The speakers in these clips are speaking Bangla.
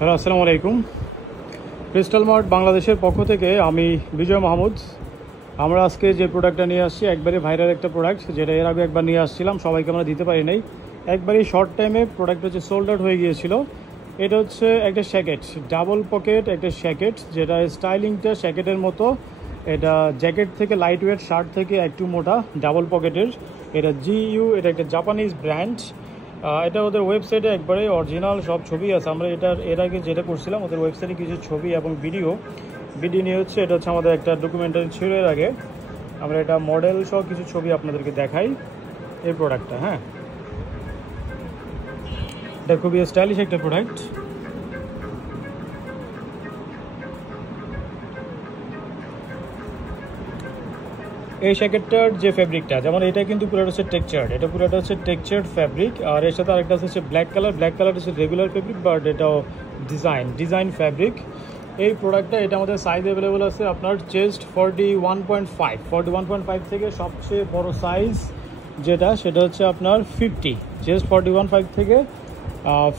হ্যালো, আসসালামু আলাইকুম। ক্রিস্টাল মার্ট বাংলাদেশের পক্ষ থেকে আমি বিজয় মাহমুদ। আমরা আজকে যে প্রোডাক্টটা নিয়ে আসছি একবারে ভাইরাল একটা প্রোডাক্ট, যেটা এর আগে একবার নিয়ে আসছিলাম, সবাইকে আমরা দিতে পারি নাই। একবারই শর্ট টাইমে প্রোডাক্ট হচ্ছে সোল্ড আউট হয়ে গিয়েছিল। এটা হচ্ছে একটা শ্যাকেট, ডাবল পকেট একটা শ্যাকেট, যেটা স্টাইলিংটা শ্যাকেটের মতো। এটা জ্যাকেট থেকে লাইট ওয়েট, শার্ট থেকে একটু মোটা, ডাবল পকেটের। এটা জিইউ, এটা একটা জাপানিজ ব্র্যান্ড। এটা ওদের ওয়েবসাইটে একবারে অরিজিনাল সব ছবি আছে। আমরা এর আগে যেটা করছিলাম ওদের ওয়েবসাইটে কিছু ছবি এবং ভিডিও নিয়ে হচ্ছে, এটা হচ্ছে আমাদের একটা ডকুমেন্টারি ছিল এর আগে। আমরা এটা মডেল সহ কিছু ছবি আপনাদেরকে দেখাই এই প্রোডাক্টটা। হ্যাঁ, এটা খুবই স্টাইলিশ একটা প্রোডাক্ট। এই জ্যাকেটটার যে ফ্যাব্রিকটা, যেমন এটা কিন্তু পুরোটা হচ্ছে টেক্সচার্ড, এটা পুরোটা হচ্ছে টেক্সচার্ড ফ্যাব্রিক। আর এর সাথে আরেকটা হচ্ছে ব্ল্যাক কালার হচ্ছে রেগুলার ফ্যাব্রিক, বাট এটাও ডিজাইন ফ্যাব্রিক। এই প্রোডাক্টটা এটা আমাদের সাইজ অ্যাভেলেবল আছে আপনার চেস্ট 41.5 থেকে সবচেয়ে বড় সাইজ যেটা, সেটা হচ্ছে আপনার 50, চেস্ট 41.5 থেকে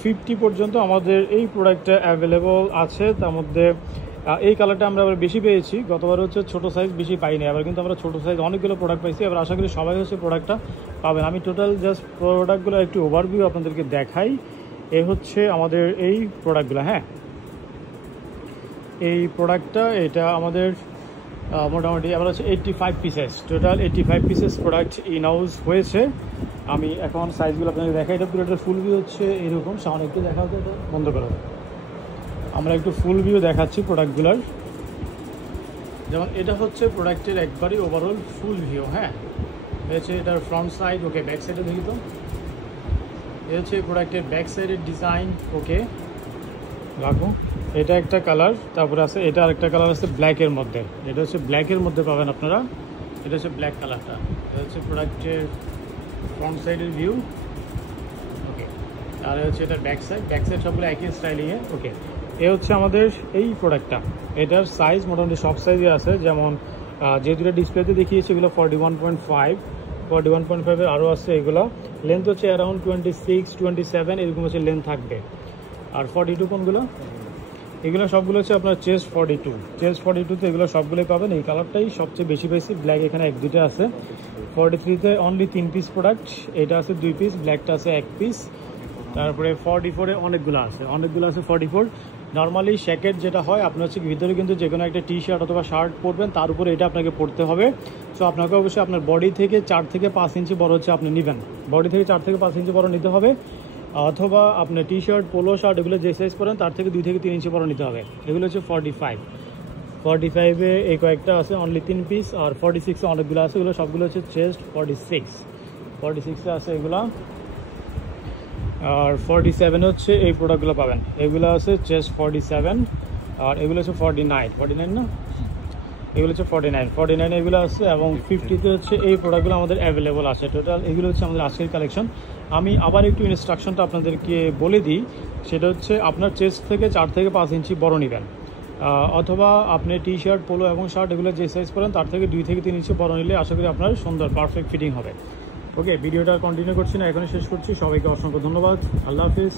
50 পর্যন্ত আমাদের এই প্রোডাক্টটা অ্যাভেলেবল আছে। তার মধ্যে এই কালারটা আমরা আবার বেশি পেয়েছি, গতবার হচ্ছে ছোটো সাইজ বেশি পাইনি, আবার কিন্তু আমরা ছোটো সাইজ অনেকগুলো প্রোডাক্ট পাইছি। এবার আশা করি সবাই হচ্ছে প্রোডাক্টটা পাবেন। আমি টোটাল জাস্ট প্রোডাক্টগুলো একটু ওভারভিউ আপনাদেরকে দেখাই। এ হচ্ছে আমাদের এই প্রোডাক্টগুলো। হ্যাঁ, এই প্রোডাক্টটা এটা আমাদের মোটামুটি আমরা হচ্ছে 85 pieces, total 85 pieces product in house হয়েছে। আমি এখন সাইজগুলো আপনাদের দেখাই। এটা পুরোটা ফুল ভিউ হচ্ছে এরকম, সামনে একটু দেখা হচ্ছে, এটা বন্ধ করে দেবো। আমরা একটু ফুল ভিউ দেখাচ্ছি প্রোডাক্টগুলোর। যেমন এটা হচ্ছে প্রোডাক্টের একবারই ওভারঅল ফুল ভিউ। হ্যাঁ, হচ্ছে এটার ফ্রন্ট সাইড। ওকে, ব্যাক সাইডে দেখি তো। এ হচ্ছে প্রোডাক্টের ব্যাক সাইডের ডিজাইন। ওকে, রাখো। এটা একটা কালার, তারপরে আছে এটা আরেকটা কালার আছে ব্ল্যাকের মধ্যে। এটা হচ্ছে ব্ল্যাকের মধ্যে পাবেন আপনারা। এটা হচ্ছে ব্ল্যাক কালারটা। এটা হচ্ছে প্রোডাক্টের ফ্রন্ট সাইডের ভিউ। ওকে, আর হচ্ছে এটা ব্যাক সাইড সবগুলো একই স্টাইলিংয়ে। ওকে, এ হচ্ছে আমাদের এই প্রোডাক্টটা। এটার সাইজ মোটামুটি সব সাইজে আছে। যেমন যে দুটো ডিসপ্লেতে দেখিয়েছে এগুলো 41.5 আরও আছে। এগুলো লেন্থ হচ্ছে অ্যারাউন্ড 26-27 এরকম হচ্ছে লেন্থ থাকবে। আর 42 কোনগুলো? এগুলো সবগুলো হচ্ছে আপনার চেস্ট 42তে এগুলো সবগুলোই পাবেন। এই কালারটাই সবচেয়ে বেশি পাইছি, ব্ল্যাক এখানে 1-2টা আছে। 43তে অনলি 3 পিস প্রোডাক্ট, এটা আছে 2 পিস, ব্ল্যাকটা আছে 1 পিস। তারপরে 44-এ অনেকগুলো আছে 44। নর্মালি শ্যাকেট যেটা হয় আপনার হচ্ছে ভিতরে কিন্তু যে কোনো একটা টি শার্ট অথবা শার্ট পরবেন, তার উপরে এটা আপনাকে পরতে হবে। সো আপনাকে অবশ্যই আপনার বডি থেকে 4 থেকে 5 ইঞ্চি বড় হচ্ছে আপনি নেবেন, বডি থেকে 4 থেকে 5 ইঞ্চি বড় নিতে হবে। অথবা আপনি টি শার্ট, পোলো শার্ট এগুলো যে সাইজ পরেন তার থেকে 2 থেকে 3 ইঞ্চি বড় নিতে হবে। এগুলো হচ্ছে 45-এ এই কয়েকটা আছে অনলি 3 পিস। আর 46-এ অনেকগুলো আছে, এগুলো সবগুলো হচ্ছে চেস্ট 46-এ আছে এগুলো। আর 47 হচ্ছে এই প্রোডাক্টগুলো পাবেন, এগুলো আছে চেস্ট 47। আর এগুলো হচ্ছে 49 না, এগুলো হচ্ছে 49 এগুলো আছে। এবং 50-তে হচ্ছে এই প্রোডাক্টগুলো আমাদের অ্যাভেলেবল আছে। টোটাল এগুলো হচ্ছে আমাদের আজকের কালেকশন। আমি আবার একটু ইনস্ট্রাকশনটা আপনাদেরকে বলে দিই, সেটা হচ্ছে আপনার চেস্ট থেকে 4 থেকে 5 ইঞ্চি বড় নেবেন। অথবা আপনি টি শার্ট, পোলো এবং শার্ট এগুলো যে সাইজ করেন তার থেকে 2 থেকে 3 ইঞ্চি বড় নিলে আশা করি আপনার সুন্দর পারফেক্ট ফিটিং হবে। ওকে, ভিডিওটা কন্টিনিউ করছি না, এখানে শেষ করছি। সবাইকে অসংখ্য ধন্যবাদ। আল্লাহ হাফিজ।